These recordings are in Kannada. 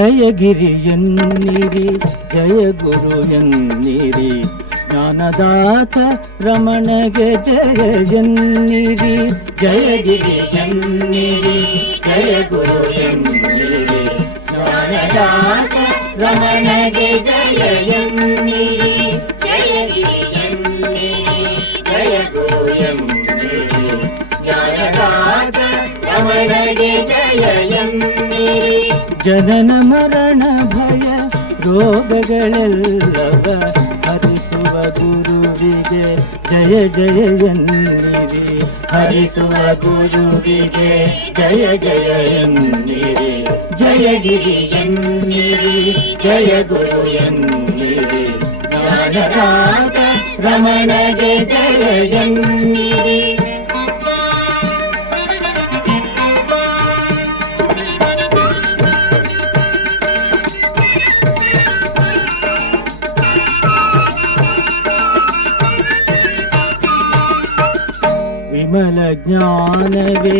ಜಯಗಿರಿ ಎನ್ನಿರಿ ಜಯ ಗುರು ಎನ್ನಿರಿ ಜ್ಞಾನದಾತ ರಮಣಗೆ ಜಯ ಎನ್ನಿರಿ ಜಯಗಿರಿ ಎನ್ನಿರಿ ಜಯ ಗುರು ಎನ್ನಿರಿ ಜ್ಞಾನದಾತ ರಮಣಗೆ ಜಯ ಎನ್ನಿರಿ ಜಯಗಿರಿ ಎನ್ನಿರಿ ಜಯ ಗುರು ಎನ್ನಿರಿ ಜ್ಞಾನದಾತ ರಮಣಗೆ ಜಯ ಎನ್ನಿರಿ ಜನನ ಮರಣ ಭಯ ರೋಗಗಳೆಲ್ಲವ ಹರಿಸುವ ಗುರುವಿಗೆ ಜಯ ಜಯ ಎನ್ನಿರಿ ಹರಿಸುವ ಗುರುವಿಗೆ ಜಯ ಜಯ ಎನ್ನಿರಿ ಜಯಗಿರಿ ಎನ್ನಿರಿ ಜಯ ಗುರು ಎನ್ನಿರಿ ಜ್ಞಾನದಾತ ರಮಣಗೆ ಜಯ ಎನ್ನಿರಿ ವಿಮಲ ಜ್ಞಾನವೇ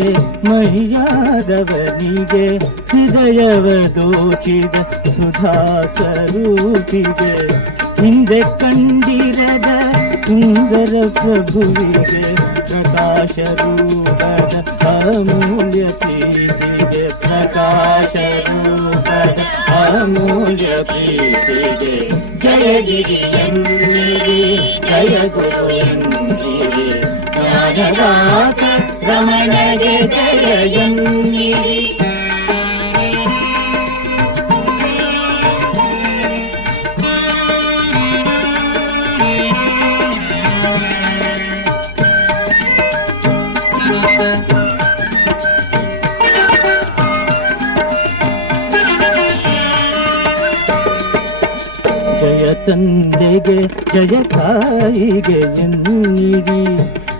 ಮಹಿಯಾದವನಿಗೆ ಹೃದಯವ ದೋಚಿದ ಸುಧಾ ಸ್ವರೂಪಿಗೆ ಹಿಂದೆ ಕಂಡಿರದ ಸುಂದರ ಪ್ರಭುವಿಗೆ ಪ್ರಕಾಶ ರೂಪದ ಅಮೂಲ್ಯ ಪ್ರೀತಿಗೆ ಪ್ರಕಾಶ ರೂಪದ ಅಮೂಲ್ಯ ಪ್ರೀತಿಗೆ ಜಯಗಿರಿ ಎನ್ನಿರಿ ಜಯ ಗುರು ಎನ್ನಿರಿ ಜ್ಞಾನದಾತ ರಮಣಗೆ ಜಯ ಎನ್ನಿರಿ ಜಯ ತಂದೆಗೆ ಜಯ ತಾಯಿಗೆ ಎನ್ನಿರಿ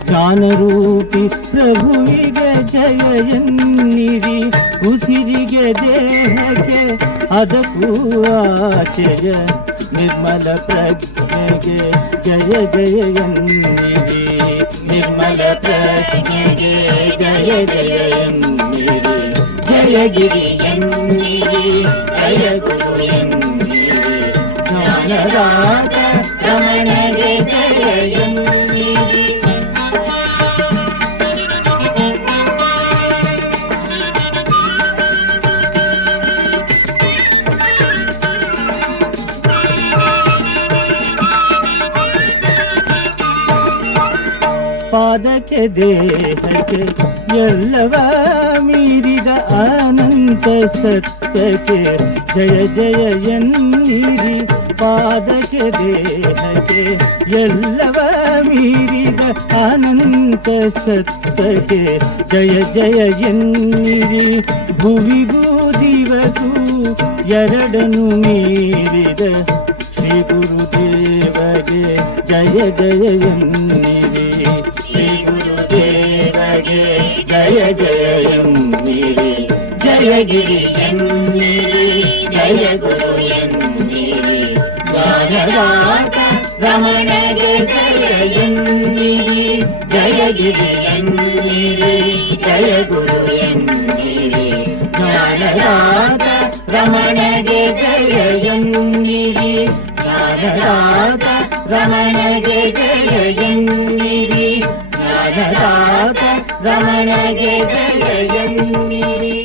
ಜ್ಞಾನರೂಪಿ ಪ್ರಭುವಿಗೆ ಜಯ ಎನ್ನಿರಿ ಉಸಿರಿಗೆ ದೇಹಕ್ಕೆ ಅದಕ್ಕೂ ಆಚೆಯ ನಿರ್ಮಲ ಪ್ರಜ್ಞೆಗೆ ಜಯ ಜಯ ಎನ್ನಿರಿ ನಿರ್ಮಲ ಪ್ರಜ್ಞೆಗೆ ಜಯ ಜಯ ಎನ್ನಿರಿ ಜಯಗಿರಿ ಎನ್ನಿರಿ ಜಯ ಗುರು ಎನ್ನಿರಿ ಜ್ಞಾನದಾತ ರಮಣಗೆ ಜಯ ಎನ್ನಿರಿ ಪಾದಕ್ಕೆ ದೇಹಕ್ಕೆ ಎಲ್ಲವ ಮೀರಿದ ಅನಂತ ಸತ್ಯಕ್ಕೆ ಜಯ ಜಯ ಎನ್ನಿರಿ ಪಾದಕ್ಕೆ ದೇಹಕ್ಕೆ ಎಲ್ಲವ ಮೀರಿದ ಅನಂತ ಸತ್ಯಕ್ಕೆ ಜಯ ಜಯ ಎನ್ನಿರಿ ಭುವಿಗೂ ದಿವಸೂ ಎರಡನ್ನು ಮೀರಿದ ಶ್ರೀ ಗುರುದೇವಗೆ ಜಯ ಜಯ ಎನ್ನಿರಿ ಶ್ರೀ ಗುರುದೇವಗೆ ಜಯ ಜಯ ಎನ್ನಿರಿ ಜಯಗಿರಿ ಎನ್ನಿರಿ ಜಯ ಗುರು ಎನ್ನಿರಿ ಜ್ಞಾನದಾತ ರಮಣಗೆ ಜಯ ಎನ್ನಿರಿ ಜಯಗಿರಿ ಎನ್ನಿರಿ ಜಯ ಗುರು ಎನ್ನಿರಿ ಜ್ಞಾನದಾತ ರಮಣಗೆ ಜಯ ಎನ್ನಿರಿ ಜ್ಞಾನದಾತ ರಮಣಗೆ ಜಯ ಎನ್ನಿರಿ ಜ್ಞಾನದಾತ ರಮಣಗೆ ಜಯ ಎನ್ನಿರಿ